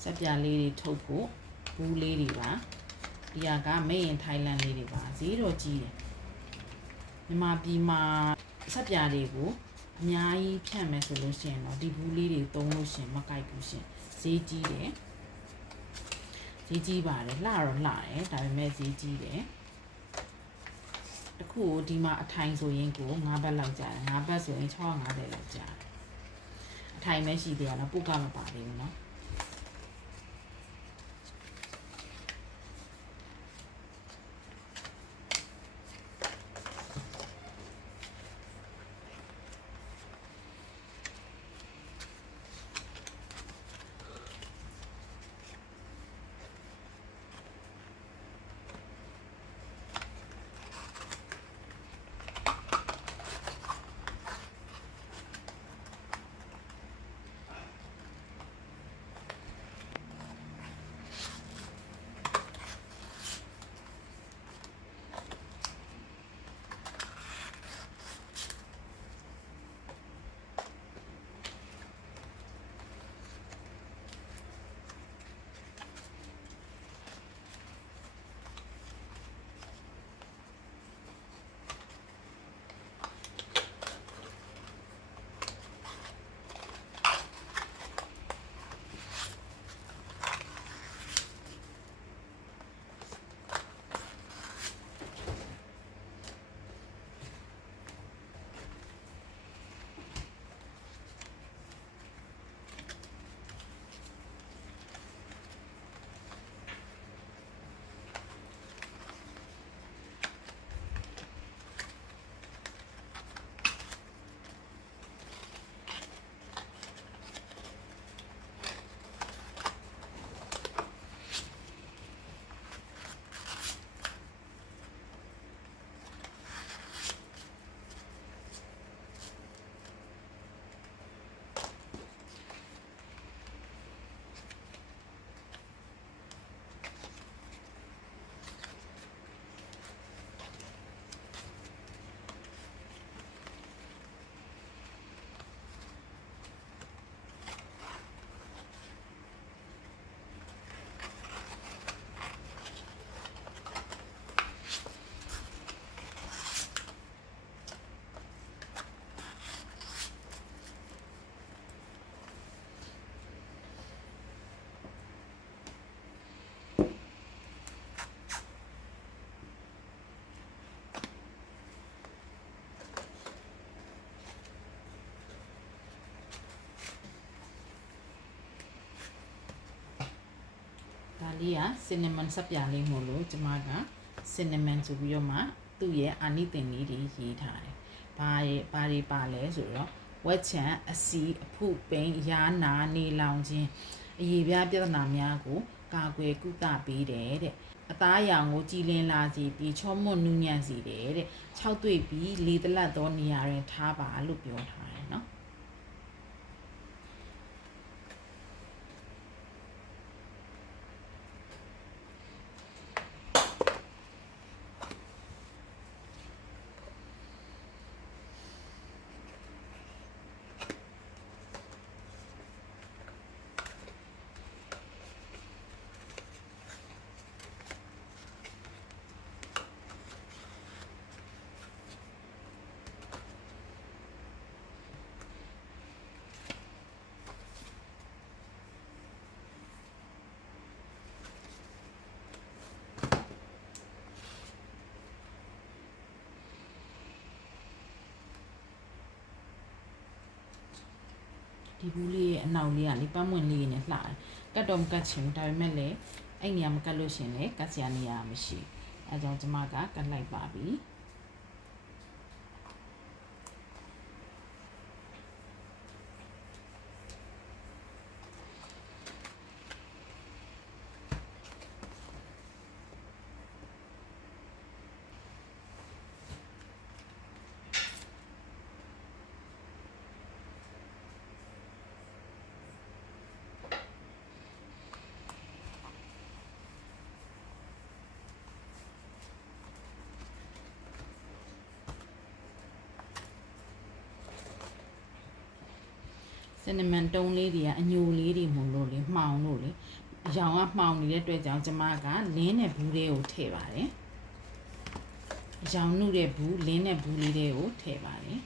စက်ပြလေးတွေထုတ်ဖို့ဘူးလေးတွေပါဒီဟာကမေရင်ထိုင်းလန်လေးတွေပါဈေးတော့ကြီးတယ်မြန်မာပြည်မှာစက်ပြတွေကိုအများကြီးဖြန့်မယ်ဆိုလို့ရှိရင်တော့ဒီဘူးလေးတွေသုံးလို့ရှိရင်မကိုက်ဘူးရှင်ဈေးကြီးတယ်ဈေးကြီးပါတယ်လှတော့လှတယ်ဒါပေမဲ့ဈေးကြီးတယ်တစ်ခုကိုဒီမှာအထိုင်ဆိုရင်ကို9ဘတ်လောက်ကြာတယ်9ဘတ်ဆိုရင်650လောက်ကြာတယ်အထိုင်ပဲရှိသေးရတော့ပုတ်ကမပါသေးဘူးเนาะ လေးက cinnamon စပ်ပြလေးမို့လို့ကျမက cinnamon ဆိုပြီးတော့မှသူ့ရဲ့အာနိသင်လေးတွေရေးထားတယ်။ဘာရဲ့ဘာတွေပါလဲဆိုတော့ဝက်ချံအစီအဖုပိန်ရာနာနေလောင်ခြင်းအရေးပြားပြဿနာများကို ကာကွယ်ကုသပေးတယ်တဲ့အသားရောင်ကိုကြည်လင်လာစေပြီးချောမွတ်နူးညံ့စေတယ်တဲ့။၆တွေ့ပြီးလေတလတ်သောနေရာတွင်ထားပါလို့ပြောထားတယ်နော်။ ဒီဘူးလေးရဲ့အနောက်လေးကလေပန်းမွင့်လေးနဲ့လှတယ်ကတ်တော့မကတ်ချင်ဘူးဒါပေမဲ့လည်းအဲ့နေရာမကတ်လို့ရှရင်လေကတ်စရာနေရာမရှိအဲကြောင့်ကျမကကတ်လိုက်ပါပြီ စင်နမန်တုံးလေးတွေကအညိုလေးတွေမို့လို့လေမှောင်လို့လေအရောင်ကမှောင်နေတဲ့အတွက်ကြောင့်ကျမကလင်းတဲ့ဘူးလေးကိုထည့်ပါတယ်အရောင်နှုတ်တဲ့ဘူးလင်းတဲ့ဘူးလေးတွေကိုထည့်ပါတယ်